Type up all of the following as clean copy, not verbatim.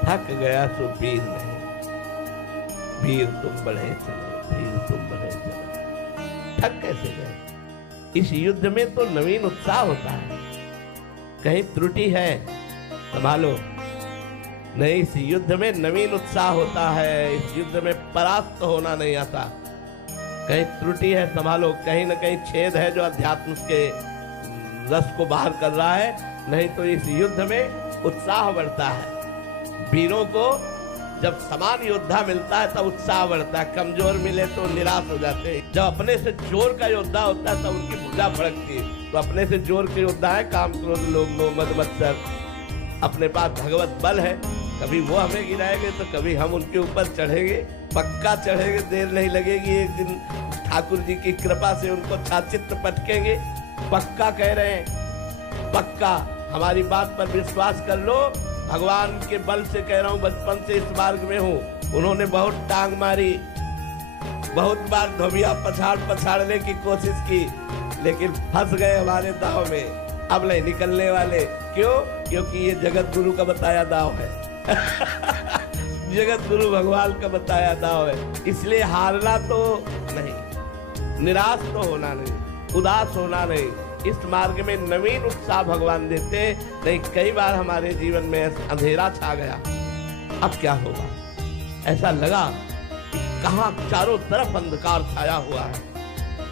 थक गया सो वीर नहीं, वीर तुम बढ़े चलो, वीर तुम बढ़े चलो। थक कैसे गए? इस युद्ध में तो नवीन उत्साह होता है। कहीं त्रुटि है संभालो। नहीं, इस युद्ध में नवीन उत्साह होता है। इस युद्ध में परास्त होना नहीं आता। कहीं त्रुटि है संभालो। कहीं न कहीं छेद है जो अध्यात्म के रस को बाहर कर रहा है। नहीं तो इस युद्ध में उत्साह बढ़ता है। वीरों को जब समान योद्धा मिलता है तब उत्साह बढ़ता है। कमजोर मिले तो निराश हो जाते हैं। जब अपने से जोर का योद्धा होता है तब उनकी भुजा भड़कती है। तो अपने से जोर के योद्धा है काम, क्रोध, लोभ, मोह, मद, मत्सर। अपने पास भगवत बल है। कभी वो हमें गिराएंगे तो कभी हम उनके ऊपर चढ़ेंगे। पक्का चढ़ेंगे, देर नहीं लगेगी। एक दिन ठाकुर जी की कृपा से उनको छाचित्र पटकेंगे। पक्का कह रहे हैं, पक्का। हमारी बात पर विश्वास कर लो। भगवान के बल से कह रहा हूं, बचपन से इस मार्ग में हूं। उन्होंने बहुत टांग मारी, बहुत बार धोबिया पछाड़ने की कोशिश की, लेकिन फंस गए हमारे दाव में। अब नहीं निकलने वाले। क्यों? क्योंकि ये जगत गुरु का बताया दाव है। जगत गुरु भगवान का बताया दाव है। इसलिए हारना तो नहीं, निराश तो होना नहीं, उदास होना नहीं। इस मार्ग में नवीन उत्साह भगवान देते। नहीं, कई बार हमारे जीवन में अंधेरा छा गया। अब क्या होगा? ऐसा लगा कि कहां चारों तरफ अंधकार छाया हुआ है।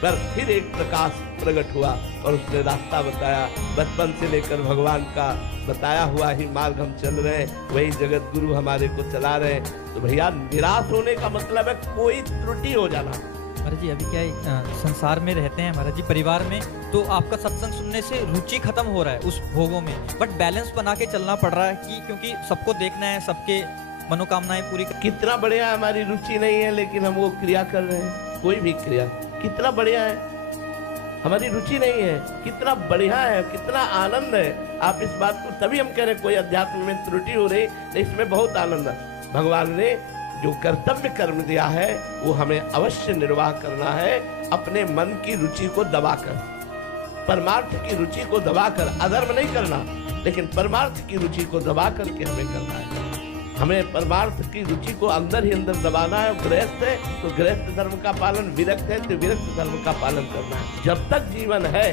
पर फिर एक प्रकाश प्रकट हुआ और उसने रास्ता बताया। बचपन से लेकर भगवान का बताया हुआ ही मार्ग हम चल रहे हैं। वही जगत गुरु हमारे को चला रहे हैं। तो भैया, निराश होने का मतलब है कोई त्रुटि हो जाना। महाराज जी, अभी क्या है, संसार में रहते हैं महाराज जी, परिवार में, तो आपका सत्संग सुनने से रुचि खत्म हो रहा है उस भोगों में। बट बैलेंस बना के चलना पड़ रहा है कि क्योंकि सबको देखना है, सबके मनोकामनाएं पूरी कितना बढ़िया है। हमारी रुचि नहीं है लेकिन हम वो क्रिया कर रहे हैं। कोई भी क्रिया कितना बढ़िया है। हमारी रुचि नहीं है, कितना बढ़िया है, कितना आनंद है। आप इस बात को, तभी हम कह रहे कोई अध्यात्म में त्रुटि हो रही, इसमें बहुत आनंद है। भगवान ने जो कर्तव्य कर्म दिया है वो हमें अवश्य निर्वाह करना है। अपने मन की रुचि को दबाकर, परमार्थ की रुचि को दबाकर। अधर्म नहीं करना, लेकिन परमार्थ की रुचि को दबा करके हमें करना है। हमें परमार्थ की रुचि को अंदर ही अंदर दबाना है। गृहस्थ है तो गृहस्थ धर्म का पालन, विरक्त है तो विरक्त धर्म का पालन करना है। जब तक जीवन है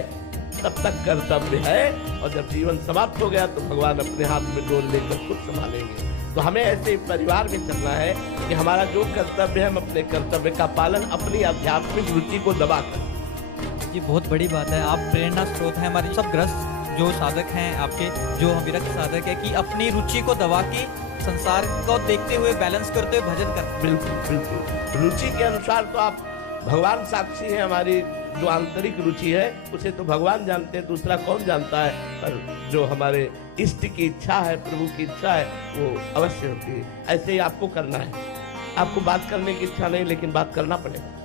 तब तक कर्तव्य है, और जब जीवन समाप्त हो गया तो भगवान अपने हाथ में डोर लेकर खुद संभालेंगे। तो हमें ऐसे परिवार में चलना है कि हमारा जो कर्तव्य है, हम अपने कर्तव्य का पालन अपनी आध्यात्मिक रुचि को दबाकर। ये बहुत बड़ी बात है। आप प्रेरणा स्रोत हैं हमारे सब ग्रस्त जो साधक हैं आपके, जो विरक्त साधक है, कि अपनी रुचि को दबा के संसार को देखते हुए, बैलेंस करते हुए भजन कर। बिल्कुल बिल्कुल। रुचि के अनुसार तो आप, भगवान साक्षी है। हमारी जो आंतरिक रुचि है उसे तो भगवान जानते हैं, दूसरा कौन जानता है। पर जो हमारे इष्ट की इच्छा है, प्रभु की इच्छा है, वो अवश्य होती है। ऐसे ही आपको करना है। आपको बात करने की इच्छा नहीं, लेकिन बात करना पड़ेगा।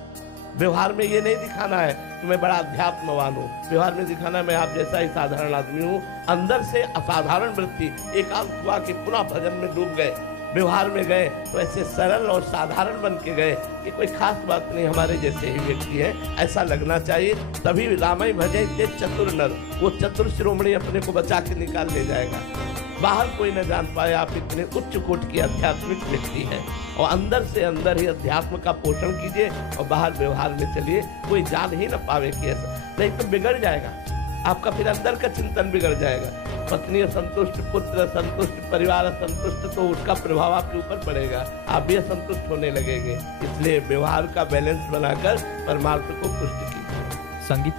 व्यवहार में ये नहीं दिखाना है कि मैं बड़ा अध्यात्मवान हूँ। व्यवहार में दिखाना है मैं आप जैसा ही साधारण आदमी हूँ। अंदर से असाधारण वृत्ति, एकांत हुआ कि पुनः भजन में डूब गए। व्यवहार में गए तो ऐसे सरल और साधारण बन के गए कि कोई खास बात नहीं, हमारे जैसे ही व्यक्ति है, ऐसा लगना चाहिए। तभी रामई भजे ते चतुर नर, वो चतुर शिरोमणि अपने को बचा के निकाल ले जाएगा। बाहर कोई न जान पाए आप इतने उच्च कोटि के आध्यात्मिक व्यक्ति हैं, और अंदर से अंदर ही अध्यात्म का पोषण कीजिए और बाहर व्यवहार में चलिए। कोई जान ही न पावे कि ऐसा, नहीं तो बिगड़ जाएगा आपका। फिर अंदर का चिंतन बिगड़ जाएगा। पत्नी असंतुष्ट, पुत्र असंतुष्ट, परिवार असंतुष्ट, तो उसका प्रभाव आपके ऊपर पड़ेगा। आप भी असंतुष्ट होने लगेंगे। इसलिए व्यवहार का बैलेंस बनाकर परमार्थ को पुष्ट कीजिए। संगीत